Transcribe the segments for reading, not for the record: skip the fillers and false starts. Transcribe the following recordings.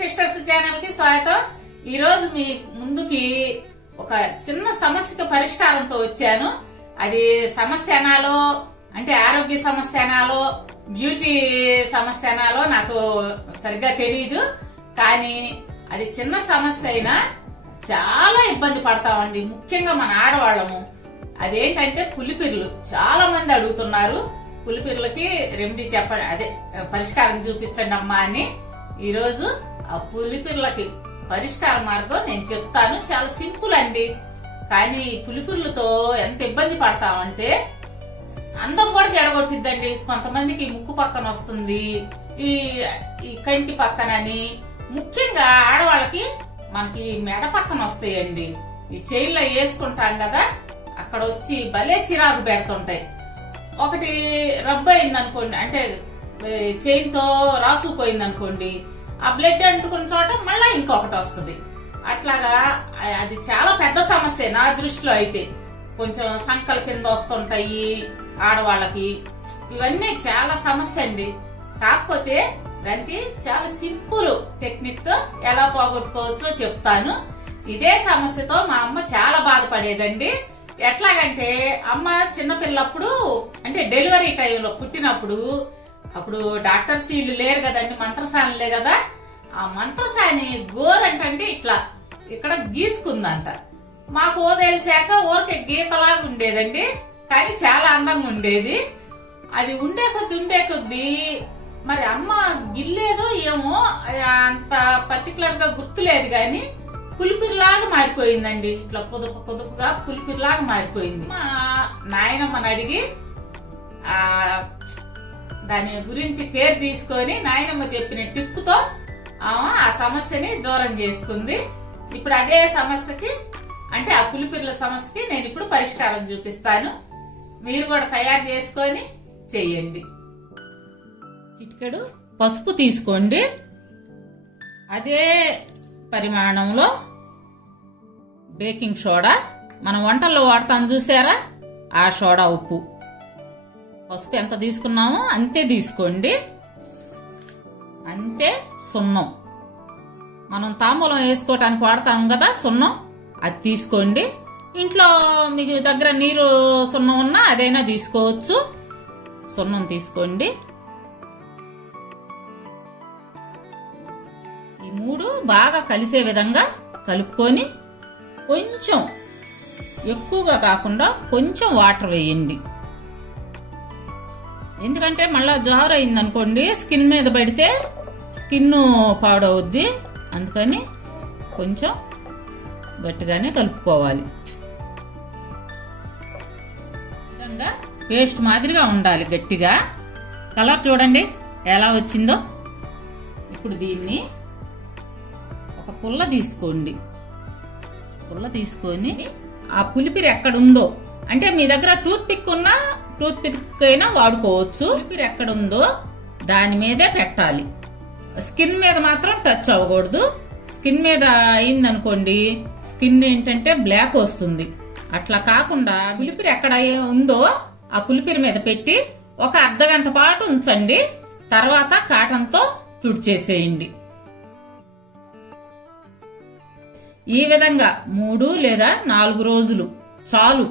Sisters channel కి స్వాగతం. ఈ రోజు మీ ముందుకి ఒక చిన్న సమస్యకి పరిష్కారంతో వచ్చాను. అది సమస్య అనాలో అంటే ఆరోగ్య సమస్య అనాలో బ్యూటీ సమస్య అనాలో నాకు సరిగ్గా తెలియదు. కానీ అది చిన్న సమస్య అయినా చాలా ఇబ్బంది పడతామండి, ముఖ్యంగా మన ఆడవాళ్ళము. అదేంటంటే పులిపిర్లు. చాలా మంది అడుగుతున్నారు పులిపిర్లకి రెమెడీ చెప్పండి, అదే పరిష్కారం చూపించండి అమ్మా అని. ఈ రోజు ఆ పులిపిర్లకి పరిష్కార మార్గం నేను చెప్తాను. చాలా సింపుల్ అండి, కానీ పులిపిర్లతో ఎంత ఇబ్బంది పడతామంటే అందం కూడా జడగొట్టిద్దండి. కొంతమందికి ముక్కు పక్కన వస్తుంది, ఈ కంటి పక్కనని, ముఖ్యంగా ఆడవాళ్ళకి మనకి మెడ పక్కన వస్తాయండి. ఈ చైన్లో వేసుకుంటాం కదా, అక్కడ వచ్చి భలే చిరాకు పెడుతుంటాయి. ఒకటి రబ్బు అయింది అనుకోండి, అంటే చైన్ తో రాసుకుపోయింది అనుకోండి, ఆ బ్లడ్ అంటుకున్న చోట మళ్ళా ఇంకొకటి వస్తుంది. అట్లాగా అది చాలా పెద్ద సమస్య నా దృష్టిలో. అయితే కొంచెం సంకల కింద వస్తుంటాయి ఆడవాళ్ళకి. ఇవన్నీ చాలా సమస్య అండి. కాకపోతే దానికి చాలా సింపుల్ టెక్నిక్ తో ఎలా పోగొట్టుకోవచ్చో చెప్తాను. ఇదే సమస్యతో మా అమ్మ చాలా బాధపడేదండి. ఎట్లాగంటే అమ్మ చిన్నపిల్లప్పుడు, అంటే డెలివరీ టైంలో పుట్టినప్పుడు, అప్పుడు డాక్టర్స్ వీళ్ళు లేరు కదండి, మంత్రసానులే కదా. ఆ మంత్రసాని గోరంటే ఇట్లా ఇక్కడ గీసుకుందంట. మాకు తెలిసాక ఓకే గీతలాగా ఉండేదండి, కానీ చాలా అందంగా ఉండేది. అది ఉండే కొద్ది మరి అమ్మ గిల్లేదో ఏమో అంత పర్టికులర్ గా గుర్తులేదు, గాని పులిపిరిలాగా మారిపోయిందండి. ఇట్లా కుదుపుగా పులిపిరిలాగా మారిపోయింది. మా నాయనమ్మని అడిగి దాని గురించి కేర్ తీసుకొని నాయనమ్మ చెప్పిన టిప్ తో ఆ సమస్యని దూరం చేసుకుంది. ఇప్పుడు అదే సమస్యకి, అంటే ఆ పులిపిర్ల సమస్యకి నేను ఇప్పుడు పరిష్కారం చూపిస్తాను. మీరు కూడా తయారు చేసుకొని చెయ్యండి. చిటికెడు పసుపు తీసుకోండి. అదే పరిమాణంలో బేకింగ్ సోడా, మనం వంటల్లో వాడతాం చూసారా, ఆ సోడా ఉప్పు. పసుపు ఎంత తీసుకున్నామో అంతే తీసుకోండి. అంతే సున్నం, మనం తాంబూలం వేసుకోవటానికి వాడతాం కదా సున్నం, అది తీసుకోండి. ఇంట్లో మీకు దగ్గర నీరు సున్నం ఉన్నా అదైనా తీసుకోవచ్చు. సున్నం తీసుకోండి. ఈ మూడు బాగా కలిసే విధంగా కలుపుకొని కొంచెం ఎక్కువగా కాకుండా కొంచెం వాటర్ వేయండి. ఎందుకంటే మళ్ళా జారు అయింది అనుకోండి, స్కిన్ మీద పడితే స్కిన్ పాడవుద్ది. అందుకని కొంచెం గట్టిగానే కలుపుకోవాలి. విధంగా పేస్ట్ మాదిరిగా ఉండాలి, గట్టిగా. కలర్ చూడండి ఎలా వచ్చిందో. ఇప్పుడు దీన్ని ఒక పుల్ల తీసుకోండి. పుల్ల తీసుకొని ఆ పులిపిరి ఎక్కడుందో, అంటే మీ దగ్గర టూత్ పిక్ ఉన్నా టూత్ పిక్ అయినా వాడుకోవచ్చు. పులిపిరి ఎక్కడుందో దాని మీదే పెట్టాలి. స్కిన్ మీద మాత్రం టచ్ అవ్వకూడదు. స్కిన్ మీద అయిందనుకోండి, స్కిన్ ఏంటంటే బ్లాక్ వస్తుంది. అట్లా కాకుండా పులిపిరి ఎక్కడ ఉందో ఆ పులిపిరి మీద పెట్టి ఒక అర్ధగంట పాటు ఉంచండి. తర్వాత కాటన్తో తుడిచేసేయండి. ఈ విధంగా 3 లేదా 4 రోజులు చాలు.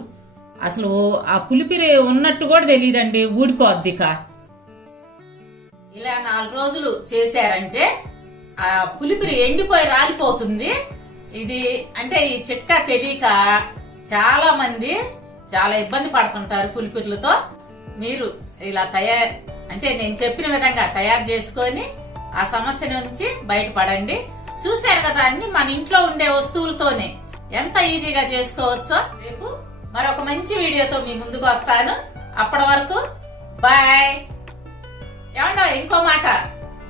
అసలు ఆ పులిపిరి ఉన్నట్టు కూడా తెలియదండి, ఊడిపోద్దిక. ఇలా 4 రోజులు చేశారంటే ఆ పులిపిరి ఎండిపోయి రాలిపోతుంది. ఇది అంటే ఈ చిట్కా తెలియక చాలా మంది చాలా ఇబ్బంది పడుతుంటారు పులిపిర్లతో. మీరు ఇలా అంటే నేను చెప్పిన విధంగా తయారు చేసుకొని ఆ సమస్య నుంచి బయటపడండి. చూశారు కదా, అన్ని మన ఇంట్లో ఉండే వస్తువులతోనే ఎంత ఈజీగా చేసుకోవచ్చో. రేపు మరొక మంచి వీడియోతో మీ ముందుకు వస్తాను. అప్పటి వరకు బాయ్. ఏమండో ఇంకో మాట,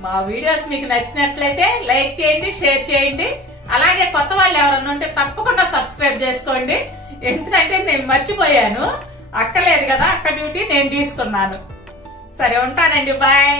మా వీడియోస్ మీకు నచ్చినట్లయితే లైక్ చేయండి, షేర్ చేయండి. అలాగే కొత్త వాళ్ళు ఎవరన్నా ఉంటే తప్పకుండా సబ్స్క్రైబ్ చేసుకోండి. ఎందుకంటే నేను మర్చిపోయాను, అక్కలేదు కదా, అక్క డ్యూటీ నేను తీసుకున్నాను. సరే ఉంటానండి, బాయ్.